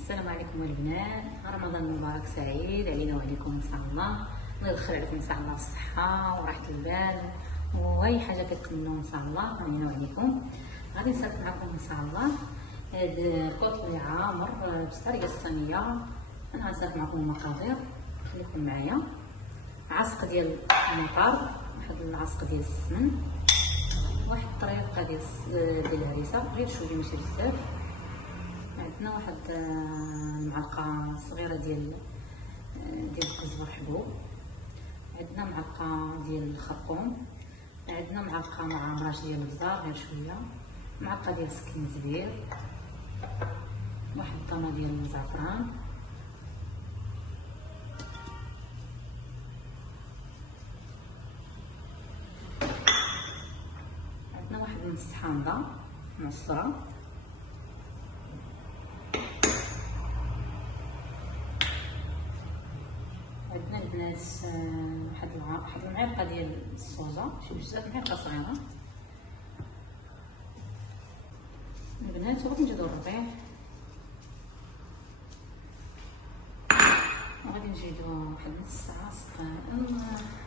السلام عليكم البنات، رمضان مبارك سعيد علينا وعليكم ان شاء الله. الله يدخل عليكم ان شاء الله بالصحه وراحه البال واي حاجه كتمنوا ان شاء الله علينا وعليكم. غادي نسالك معكم ان شاء الله هاد الكوط اللي عامر بالطريقه الصينيه. انا غنسالك معكم المقادير، خليكم معايا. عصق ديال المطر، واحد العصق ديال السمن، واحد الطريقه ديال الهريسه غير شويه ماشي بزاف. عندنا واحد معلقه صغيره ديال الكزبر حبوب، عندنا معلقه ديال الخرقوم، عندنا معلقه مع مراش ديال البزار غير شويه، معلقه ديال السكينزبير، واحد الطنه ديال الزعفران، عندنا واحد نص حامضه معصره، عندنا البنات واحد المعلقه ديال الصوجه، ماشي بزاف، معلقه صغيره البنات. وغادي نزيدو الربيع، وغادي نزيدو واحد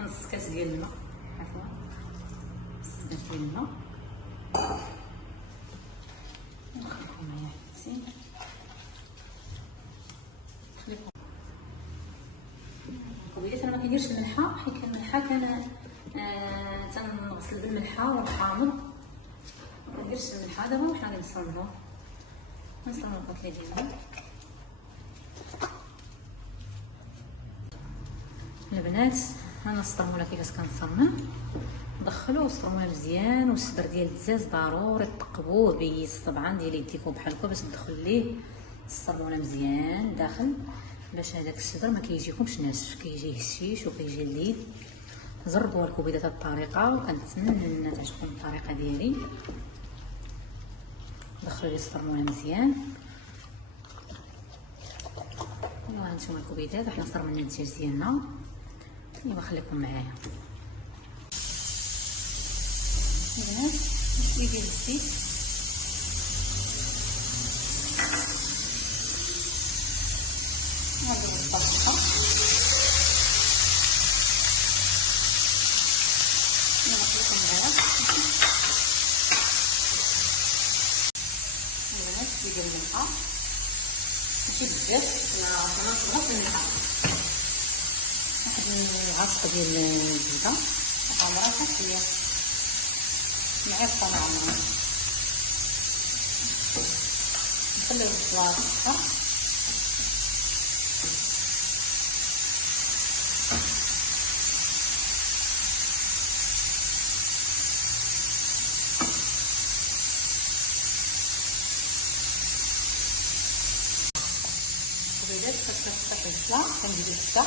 نص كاس ديال الماء، عفوا نص كاس ديال الماء. نخليكم معايا حتى قبيلات انا ما كنديرش الملحه، حيت الملحه تنغسل بالملحه والحامض، ما كنديرش الملحه. دابا وحنا غادي نصنعو الكوتلي ديالنا البنات. انا نصطرمولا كيفاش كنصنع. دخلوه وصلوه مزيان، والصدر ديال الدجاج ضروري تقبوه بيس طبعا ديال يديكم بحال هكا باش تدخل ليه الصرموله مزيان داخل، باش هذاك الصدر ما كيجيكمش ناشف، كيجي هشيش وكيجي لذيذ. جربوا الكبيده هاد الطريقه، وكنتمنى ان تعجبكم الطريقه ديالي. دخلوا لي الصرموله مزيان. ايوا هانتوما الكبيدات، حنا صرمنا الدجاج ديالنا. ايوا خليكم معايا البنات. شويه ديال الزيت، نضربو البصله، نخليكم معايا البنات. شويه ديال الملحه، ماشي بزاف، انا نصغر الملحه. واحد العصق ديال الزبده عامره حتى شويه، معلقه عامره. نخليو البصله تسخر، الكبيدات كتسخن البصله. كنزيدو الزبده،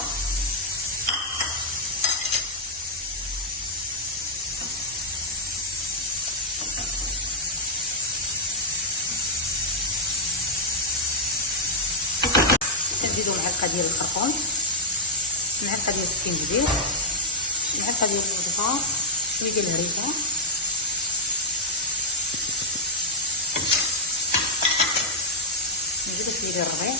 كنزيدو معلقه ديال الخرقوم، معلقه ديال السكينزبير، معلقه ديال البزار، شويه ديال الهريسه، نزيدو شويه ديال الربيع.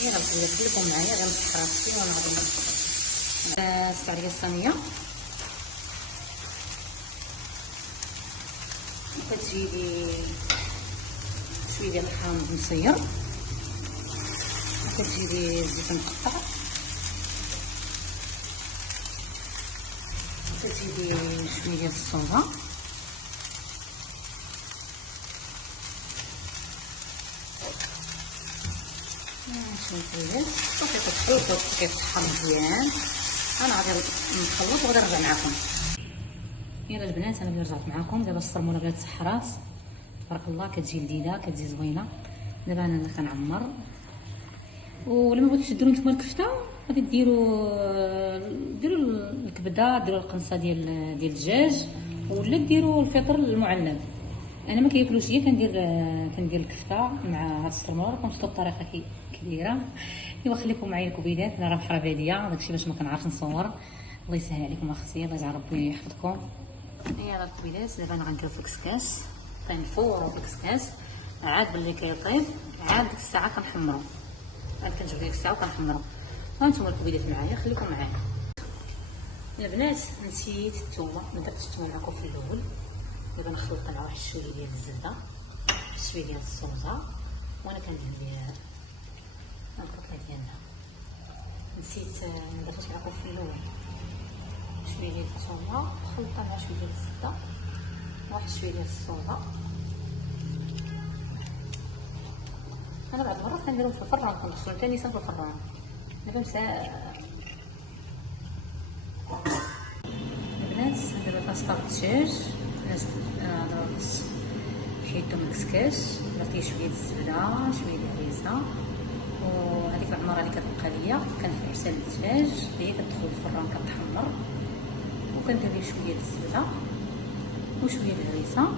يلا الكبيدات خليكم معايا غير متحركين وانا غادي السعريه الصينيه. كتجيبي شويه ديال الحامض مصير، كتجيبي الزيت مقطع، كتجيبي شويه ديال الصودا، صافي كتخلطو كيتطحن مزيان. انا غادي نخلط وغادي نرجع معكم. يلا البنات، انا رجعت معكم. دابا الصرموله بدات تسحرات تبارك الله، كتجي لذيذه، كتجي زوينه. دابا انا كنعمر. ولما بغيتو ديروا نتوما الكفته، غادي ديروا الكبده، ديروا القنصه ديال الدجاج، ولا ديروا الفطر المعلب. انا ما كياكلوش هي، كندير الكفته مع هاد الصرموله. كنشوفوا الطريقه كبيره. ايوا خليكم معايا الكبيدات، انا راه محربه عليا داكشي باش ما كنعرفش نصور. الله يسهل عليكم اختي، الله يجعل ربي يحفظكم. هي الكبيدات. دابا انا غنديرو في الكسكاس، طينفو في الكسكاس. عاد باللي كيطيب عاد ديك الساعه كنحمرو، عاد كنجيب ديك الساعه وكنحمرو. هانتوما الكبيدات معايا، خليكم معايا. يا بنات نسيت الثومه، ما درتش الثومه معكم في الاول. دابا نخلط مع واحد شويه ديال الزبده، شويه ديال الصوصه، وانا كندير ليها الكتله ديالنا. نسيت ما درتش معكم في الاول. شويه ديال الثومه خلطها مع شويه ديال الزبده، واحد شويه ديال الصوصه. انا بعض المرات كنديرهم في الفران، كندخلهم ثاني في الفران. دابا البنات نديرو طاسه الدجاج، نرص حيدو مكسكاش، درت ليه شويه الزبده شويه ديال الهريسه، وهذيك العماره اللي كتبقى ليا كنحشها الدجاج هي كتدخل الفران كتحمر، وكندير ليه شويه الزبده وشويه الهريسه